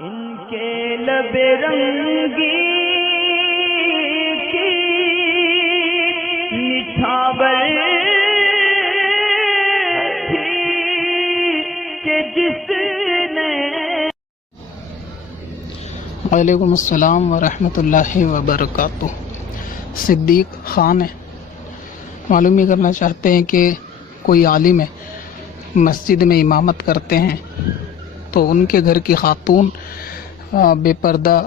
ان کے لب رنگی کی نچھاور تھی کہ جس نے. وعلیکم السلام ورحمۃ اللہ وبرکاتہ. صدیق خان ہے. معلوم یہ کرنا چاہتے ہیں کہ کوئی عالم ہے مسجد میں امامت کرتے ہیں تو ان کے گھر کی خاتون بے پردہ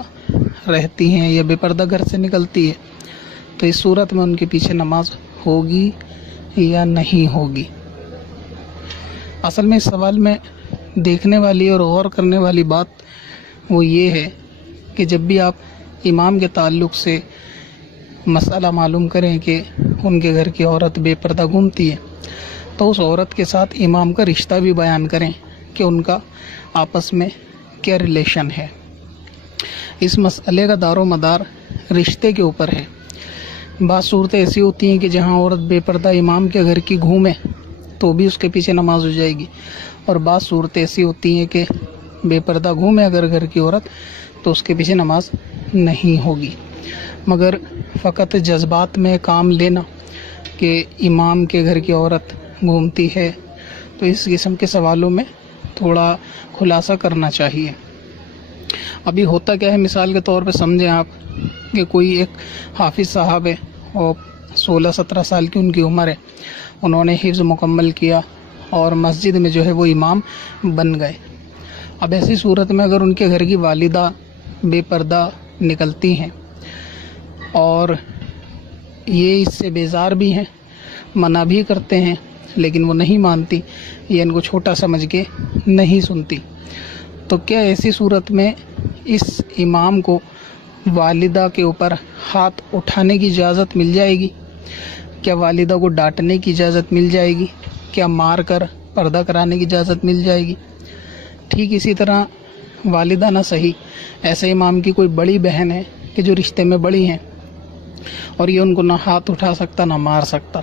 رہتی ہیں یا بے پردہ گھر سے نکلتی ہے، تو اس صورت میں ان کے پیچھے نماز ہوگی یا نہیں ہوگی؟ اصل میں اس سوال میں دیکھنے والی اور غور کرنے والی بات وہ یہ ہے کہ جب بھی آپ امام کے تعلق سے مسئلہ معلوم کریں کہ ان کے گھر کی عورت بے پردہ گھومتی ہے تو اس عورت کے ساتھ امام کا رشتہ بھی بیان کریں کہ ان کا آپس میں کیا ریلیشن ہے. اس مسئلے کا دار و مدار رشتے کے اوپر ہے. بعض صورتیں ایسی ہوتی ہیں کہ جہاں عورت بے پردہ امام کے گھر کی گھومے تو بھی اس کے پیچھے نماز ہو جائے گی، اور بعض صورتیں ایسی ہوتی ہیں کہ بے پردہ گھومے اگر گھر کی عورت تو اس کے پیچھے نماز نہیں ہوگی. مگر فقط جذبات میں کام لینا کہ امام کے گھر کی عورت گھومتی ہے تو اس قسم کے سوالوں میں تھوڑا خلاصہ کرنا چاہیے. ابھی ہوتا کیا ہے، مثال کے طور پہ سمجھیں آپ کہ کوئی ایک حافظ صاحب ہے اور 16-17 سال کی ان کی عمر ہے، انہوں نے حفظ مکمل کیا اور مسجد میں جو ہے وہ امام بن گئے. اب ایسی صورت میں اگر ان کے گھر کی والدہ بے پردہ نکلتی ہیں اور یہ اس سے بیزار بھی ہیں، منع بھی کرتے ہیں، لیکن وہ نہیں مانتی یا ان کو چھوٹا سمجھ کے نہیں سنتی، تو کیا ایسی صورت میں اس امام کو والدہ کے اوپر ہاتھ اٹھانے کی اجازت مل جائے گی؟ کیا والدہ کو ڈانٹنے کی اجازت مل جائے گی؟ کیا مار کر پردہ کرانے کی اجازت مل جائے گی؟ ٹھیک اسی طرح والدہ نہ صحیح، ایسے امام کی کوئی بڑی بہن ہے کہ جو رشتے میں بڑی ہیں اور یہ ان کو نہ ہاتھ اٹھا سکتا نہ مار سکتا.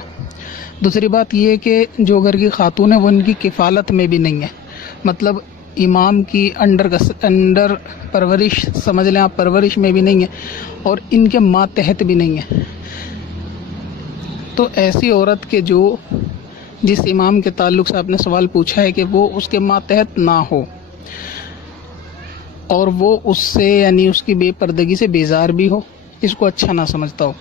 دوسری بات یہ کہ جو گھر کی خاتون ہے وہ ان کی کفالت میں بھی نہیں ہے، مطلب امام کی انڈر پرورش سمجھ لیں آپ، پرورش میں بھی نہیں ہے اور ان کے ماتحت بھی نہیں ہے. تو ایسی عورت کے جس امام کے تعلق سے آپ نے سوال پوچھا ہے کہ وہ اس کے ماتحت نہ ہو اور وہ اس سے یعنی اس کی بے پردگی سے بیزار بھی ہو، اس کو اچھا نہ سمجھتا ہو،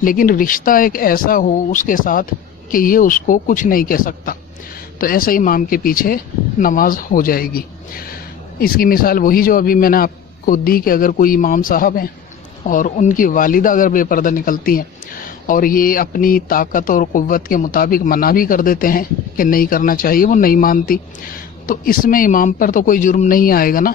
لیکن رشتہ ایک ایسا ہو اس کے ساتھ کہ یہ اس کو کچھ نہیں کہہ سکتا، تو ایسے امام کے پیچھے نماز ہو جائے گی. اس کی مثال وہی جو ابھی میں نے آپ کو دی کہ اگر کوئی امام صاحب ہیں اور ان کی والدہ اگر بے پردہ نکلتی ہیں اور یہ اپنی طاقت اور قوت کے مطابق منع بھی کر دیتے ہیں کہ نہیں کرنا چاہیے، وہ نہیں مانتی، تو اس میں امام پر تو کوئی جرم نہیں آئے گا نا.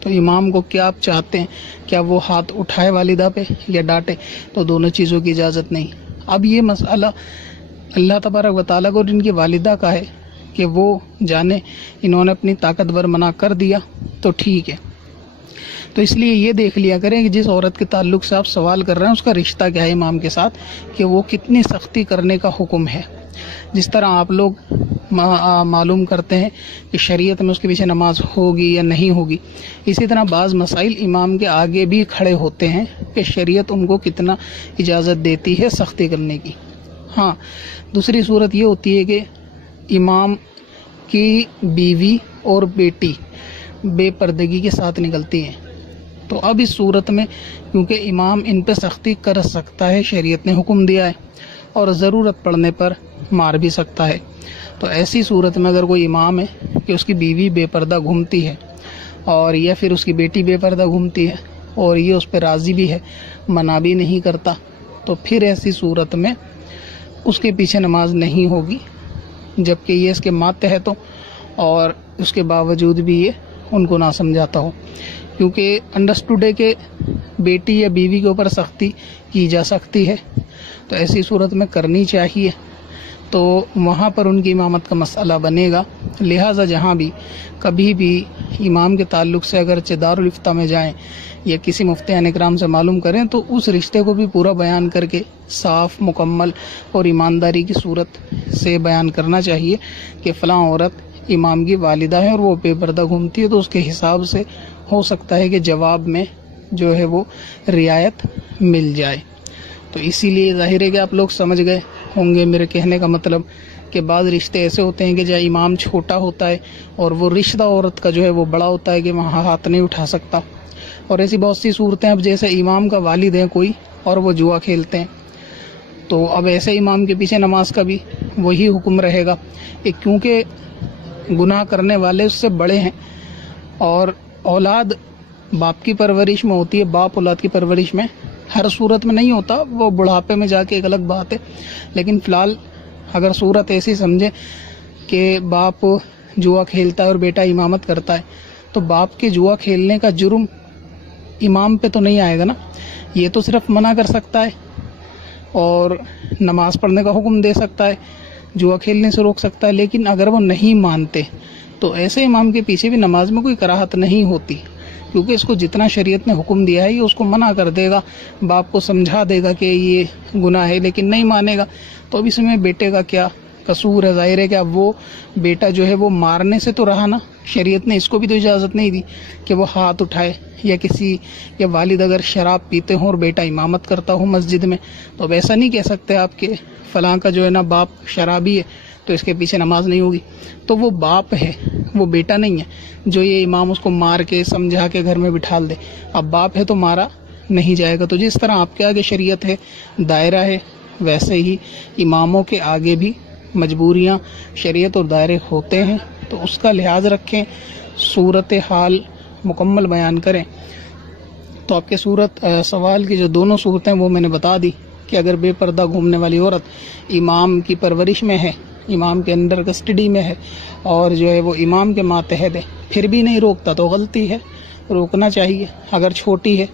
تو امام کو کیا آپ چاہتے ہیں، کیا وہ ہاتھ اٹھائے والدہ پہ یا ڈانٹے؟ تو دونوں چیزوں کی اجازت نہیں. اب یہ مسئلہ اللہ تبارک و تعالیٰ کو اور ان کی والدہ کا ہے کہ وہ جانے، انہوں نے اپنی طاقت بر منع کر دیا تو ٹھیک ہے. تو اس لیے یہ دیکھ لیا کریں کہ جس عورت کے تعلق سے آپ سوال کر رہے ہیں اس کا رشتہ کیا ہے امام کے ساتھ، کہ وہ کتنی سختی کرنے کا حکم ہے. جس طرح آپ لوگ معلوم کرتے ہیں کہ شریعت میں اس کے پیچھے نماز ہوگی یا نہیں ہوگی، اسی طرح بعض مسائل امام کے آگے بھی کھڑے ہوتے ہیں کہ شریعت ان کو کتنا اجازت دیتی ہے سختی کرنے کی. ہاں، دوسری صورت یہ ہوتی ہے کہ امام کی بیوی اور بیٹی بے پردگی کے ساتھ نکلتی ہیں، تو اب اس صورت میں کیونکہ امام ان پہ سختی کر سکتا ہے، شریعت نے حکم دیا ہے، اور ضرورت پڑنے پر مار بھی سکتا ہے، تو ایسی صورت میں اگر کوئی امام ہے کہ اس کی بیوی بے پردہ گھومتی ہے اور یا پھر اس کی بیٹی بے پردہ گھومتی ہے اور یہ اس پہ راضی بھی ہے، منع بھی نہیں کرتا، تو پھر ایسی صورت میں اس کے پیچھے نماز نہیں ہوگی، جبکہ یہ اس کے ماتحت ہو اور اس کے باوجود بھی یہ ان کو نہ سمجھاتا ہو. کیونکہ انڈرسٹوڈ ہے کہ بیٹی یا بیوی کے اوپر سختی کی جا سکتی ہے، تو ایسی صورت میں کرنی چاہیے، تو وہاں پر ان کی امامت کا مسئلہ بنے گا. لہٰذا جہاں بھی کبھی بھی امام کے تعلق سے اگر دارالفتہ میں جائیں یا کسی مفتیان اکرام سے معلوم کریں تو اس رشتے کو بھی پورا بیان کر کے صاف، مکمل اور ایمانداری کی صورت سے بیان کرنا چاہیے کہ فلاں عورت امام کی والدہ ہے اور وہ بے پردہ گھومتی ہے، تو اس کے حساب سے ہو سکتا ہے کہ جواب میں جو ہے وہ رعایت مل جائے. تو اسی لیے ظاہر ہے کہ آپ لوگ سمجھ گئے ہوں گے میرے کہنے کا مطلب کہ بعض رشتے ایسے ہوتے ہیں کہ جہاں امام چھوٹا ہوتا ہے اور وہ رشتہ عورت کا جو ہے وہ بڑا ہوتا ہے کہ وہاں ہاتھ نہیں اٹھا سکتا. اور ایسی بہت سی صورتیں اب جیسے امام کا والد ہے کوئی اور وہ جوا کھیلتے ہیں تو اب ایسے امام کے پیچھے نماز کا بھی وہی حکم رہے گا کیونکہ گناہ کرنے والے اس سے بڑے ہیں. اور اولاد باپ کی پرورش میں ہوتی ہے, باپ اولاد کی پرورش میں ہر صورت میں نہیں ہوتا, وہ بڑھاپے میں جا کے ایک الگ بات ہے. لیکن فی الحال اگر صورت ایسی سمجھے کہ باپ جوا کھیلتا ہے اور بیٹا امامت کرتا ہے تو باپ کے جوا کھیلنے کا جرم امام پہ تو نہیں آئے گا نا. یہ تو صرف منع کر سکتا ہے اور نماز پڑھنے کا حکم دے سکتا ہے, جوا کھیلنے سے روک سکتا ہے. لیکن اگر وہ نہیں مانتے تو ایسے امام کے پیچھے بھی نماز میں کوئی کراہت نہیں ہوتی, کیونکہ اس کو جتنا شریعت نے حکم دیا ہے یہ اس کو منع کر دے گا, باپ کو سمجھا دے گا کہ یہ گناہ ہے, لیکن نہیں مانے گا تو اب اس میں بیٹے کا کیا قصور ہے. ظاہر ہے کہ اب وہ بیٹا جو ہے وہ مارنے سے تو رہا نا, شریعت نے اس کو بھی تو اجازت نہیں دی کہ وہ ہاتھ اٹھائے, یا والد اگر شراب پیتے ہوں اور بیٹا امامت کرتا ہو مسجد میں تو اب ایسا نہیں کہہ سکتے آپ کہ فلاں کا جو ہے نا باپ شرابی ہے تو اس کے پیچھے نماز نہیں ہوگی. تو وہ باپ ہے, وہ بیٹا نہیں ہے جو یہ امام اس کو مار کے سمجھا کے گھر میں بٹھال دے. اب باپ ہے تو مارا نہیں جائے گا. تو جس طرح آپ کے آگے شریعت ہے, دائرہ ہے, ویسے ہی اماموں کے آگے بھی مجبوریاں, شریعت اور دائرے ہوتے ہیں. تو اس کا لحاظ رکھیں, صورت حال مکمل بیان کریں. تو آپ کے سوال کی جو دونوں صورتیں وہ میں نے بتا دی کہ اگر بے پردہ گھومنے والی عورت امام کی پرورش میں ہے, امام کے انڈر کسٹڈی میں ہے اور جو ہے وہ امام کے ماتحت ہے, پھر بھی نہیں روکتا تو غلطی ہے, روکنا چاہیے. اگر چھوٹی ہے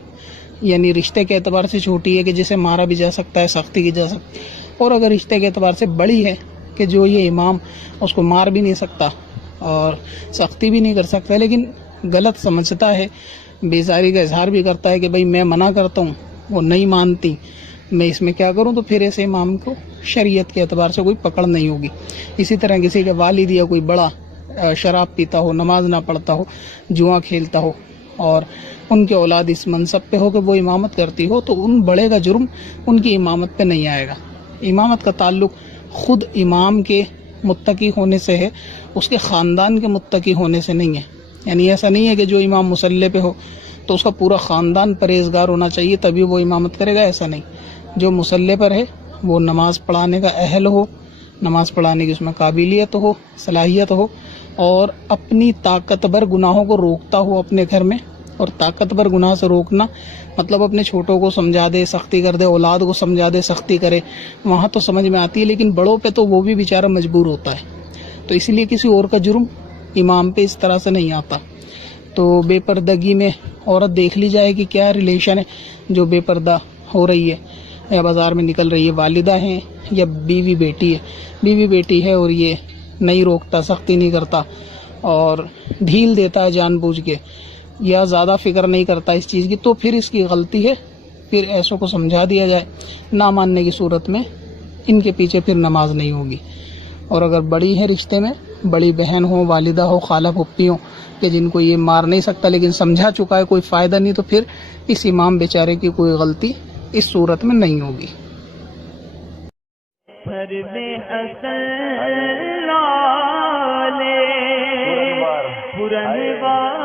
یعنی رشتے کے اعتبار سے چھوٹی ہے کہ جسے مارا بھی جا سکتا ہے, سختی کی جا سکتی, اور اگر رشتے کے اعتبار سے بڑی ہے کہ جو یہ امام اس کو مار بھی نہیں سکتا اور سختی بھی نہیں کر سکتا, لیکن غلط سمجھتا ہے, بیزاری کا اظہار بھی کرتا ہے کہ بھئی میں منع کرتا ہوں, وہ نہیں مانتی, میں اس میں کیا کروں, تو پھر ایسے امام کو شریعت کے اعتبار سے کوئی پکڑ نہیں ہوگی. اسی طرح کسی کے والد یا کوئی بڑا شراب پیتا ہو, نماز نہ پڑھتا ہو, جوا کھیلتا ہو اور ان کے اولاد اس منصب پہ ہو کہ وہ امامت کرتی ہو, تو ان بڑے کا جرم ان کی امامت پہ نہیں آئے گا. امامت کا تعلق خود امام کے متقی ہونے سے ہے, اس کے خاندان کے متقی ہونے سے نہیں ہے. یعنی ایسا نہیں ہے کہ جو امام مصلی پہ ہو تو اس کا پورا خاندان پرہیزگار ہونا چاہیے تبھی وہ امامت کرے گا, ایسا نہیں. جو مصلی پر ہے وہ نماز پڑھانے کا اہل ہو, نماز پڑھانے کی اس میں قابلیت ہو, صلاحیت ہو, اور اپنی طاقتور گناہوں کو روکتا ہو اپنے گھر میں. اور طاقتور گناہ سے روکنا مطلب اپنے چھوٹوں کو سمجھا دے, سختی کر دے, اولاد کو سمجھا دے, سختی کرے, وہاں تو سمجھ میں آتی ہے, لیکن بڑوں پہ تو وہ بھی بیچارہ مجبور ہوتا ہے. تو اس لیے کسی اور کا جرم امام پہ اس طرح سے نہیں آتا. تو بے پردگی میں عورت دیکھ لی جائے کہ کیا ریلیشن ہے, جو بے پردہ ہو رہی ہے یا بازار میں نکل رہی ہے, والدہ ہیں یا بیوی بیٹی ہے. بیوی بیٹی ہے اور یہ نہیں روکتا, سختی نہیں کرتا اور ڈھیل دیتا ہے جان بوجھ کے, یا زیادہ فکر نہیں کرتا اس چیز کی, تو پھر اس کی غلطی ہے. پھر ایسوں کو سمجھا دیا جائے. نہ ماننے کی صورت میں ان کے پیچھے پھر نماز نہیں ہوگی. اور اگر بڑی ہے رشتے میں, بڑی بہن ہو, والدہ ہو, خالہ پھپھی ہو, کہ جن کو یہ مار نہیں سکتا لیکن سمجھا چکا ہے, کوئی فائدہ نہیں, تو پھر اس امام بیچارے کی کوئی غلطی اس صورت میں نہیں ہوگی. پرن